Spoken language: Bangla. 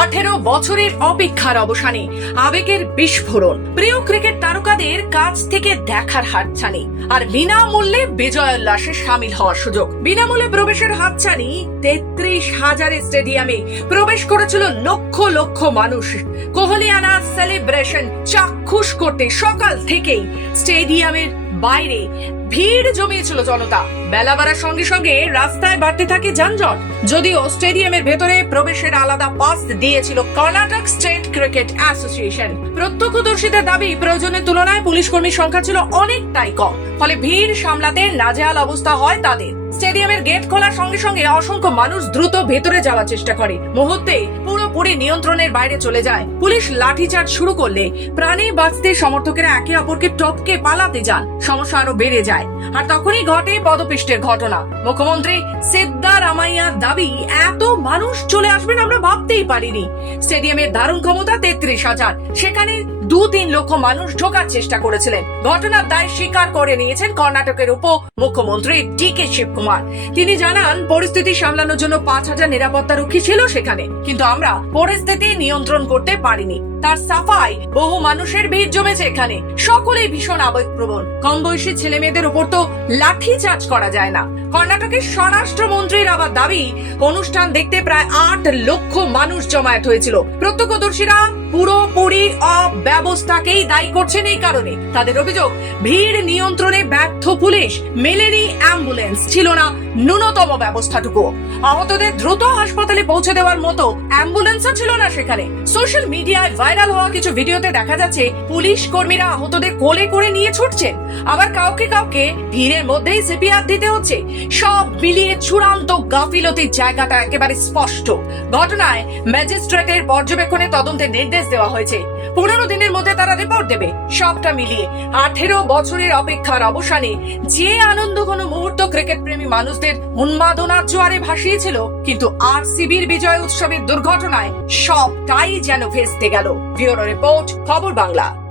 আঠেরো বছরের অপেক্ষার অবসানে আবেগের বিস্ফোরণ। প্রিয় ক্রিকেট তারকাদের কাছ থেকে দেখার হাতছানি। আর বিনামূল্যে বিজয় উল্লাসে সামিল হওয়ার সুযোগ। বিনামূল্যে প্রবেশের হাতছানি তেত্রিশ হাজারের স্টেডিয়ামে প্রবেশ করেছিল লক্ষ লক্ষ মানুষ। কোহলিয়ানা সেলিব্রেশন চাক্ষুষ করতে সকাল থেকেই স্টেডিয়ামের বাইরে। ভিড় জমিয়েছিল জনতা। বেলা বাড়ার সঙ্গে সঙ্গে রাস্তায় বাড়তে থাকে যানজট। যদিও স্টেডিয়ামের ভেতরে প্রবেশের আলাদা পাস দিয়েছিল কর্ণাটক স্টেট ক্রিকেট অ্যাসোসিয়েশন। প্রত্যক্ষদর্শীদের দাবি, প্রয়োজনের তুলনায় পুলিশ কর্মীর সংখ্যা ছিল অনেকটাই কম। ফলে ভিড় সামলাতে নাজেহাল অবস্থা হয় তাদের। স্টেডিয়ামের গেট খোলার সঙ্গে সঙ্গে অসংখ্য মানুষ দ্রুত ভেতরে যাওয়ার চেষ্টা করে। মুহূর্তে পুরোপুরি নিয়ন্ত্রণের বাইরে চলে যায়। পুলিশ লাঠিচার্জ শুরু করলে প্রাণে বাঁচতে সমর্থকেরা একে অপরকে টপকে পালাতে যান। সমস্যা আরও বেড়ে যায়। আর তখনই ঘটে পদপিষ্টের ঘটনা। মুখ্যমন্ত্রী সিদ্দারামাইয়ার দাবি, এত মানুষ চলে আসবেন আমরা ভাবতেই পারিনি। স্টেডিয়ামের ধারণ ক্ষমতা তেত্রিশ হাজার। সেখানে দু তিন লক্ষ মানুষ ঢোকার চেষ্টা করেছিলেন। ঘটনার দায় স্বীকার করে নিয়েছেন কর্ণাটকের উপ মুখ্যমন্ত্রী ডি কে শিবকুমার। তিনি জানান, পরিস্থিতি সামলানোর জন্য পাঁচ হাজার নিরাপত্তা রক্ষী ছিল সেখানে, কিন্তু আমরা পরিস্থিতি নিয়ন্ত্রণ করতে পারিনি। তার সাফাই বহু মানুষের ভিড় জমেছে এখানে। সকলেই ভীষণ আবেগপ্রবণ। কম বয়সী ছেলে মেয়েদের উপর তো লাঠি চার্জ করা যায় না। কর্ণাটকের স্বরাষ্ট্রমন্ত্রীর আবার দাবি, অনুষ্ঠান দেখতে প্রায় আট লক্ষ মানুষ জমায়েত হয়েছিল। প্রত্যক্ষদর্শীরা পুরোপুরি অব্যবস্থাকেই দায়ী করছেন এই কারণে। তাদের অভিযোগ, ভিড় নিয়ন্ত্রণে ব্যর্থ পুলিশ, মেলেনি অ্যাম্বুলেন্স, ছিল না ন্যূনতম ব্যবস্থাটুকু। আহতদের দ্রুত হাসপাতালে পৌঁছে দেওয়ার মতো অ্যাম্বুলেন্সও ছিল না সেখানে। সোশ্যাল মিডিয়ায় ভাইরাল হওয়া কিছু ভিডিওতে দেখা যাচ্ছে, পুলিশ কর্মীরা আহতদের কোলে করে নিয়ে ছুটছেন। আবার কাউকে কাউকে ভিড়ের মধ্যেই সিপিআর দিতে হচ্ছে। সব মিলিয়ে চূড়ান্ত গাফিলতির জায়গাটা একেবারে স্পষ্ট। ঘটনায় ম্যাজিস্ট্রেটের পর্যবেক্ষণে তদন্তের নির্দেশ দেওয়া হয়েছে। পনেরো দিনের মধ্যে তারা রিপোর্ট দেবে। সবটা মিলিয়ে আঠেরো বছরের অপেক্ষার অবসানে যে আনন্দ কোনো মুহূর্ত ক্রিকেট প্রেমী মানুষদের উন্মাদনার জোয়ারে ভাসিয়েছিল কিন্তু আর সিবির বিজয় উৎসবের দুর্ঘটনায় সবটাই যেন ভেস্তে গেল। ব্যুরো রিপোর্ট, খবর বাংলা।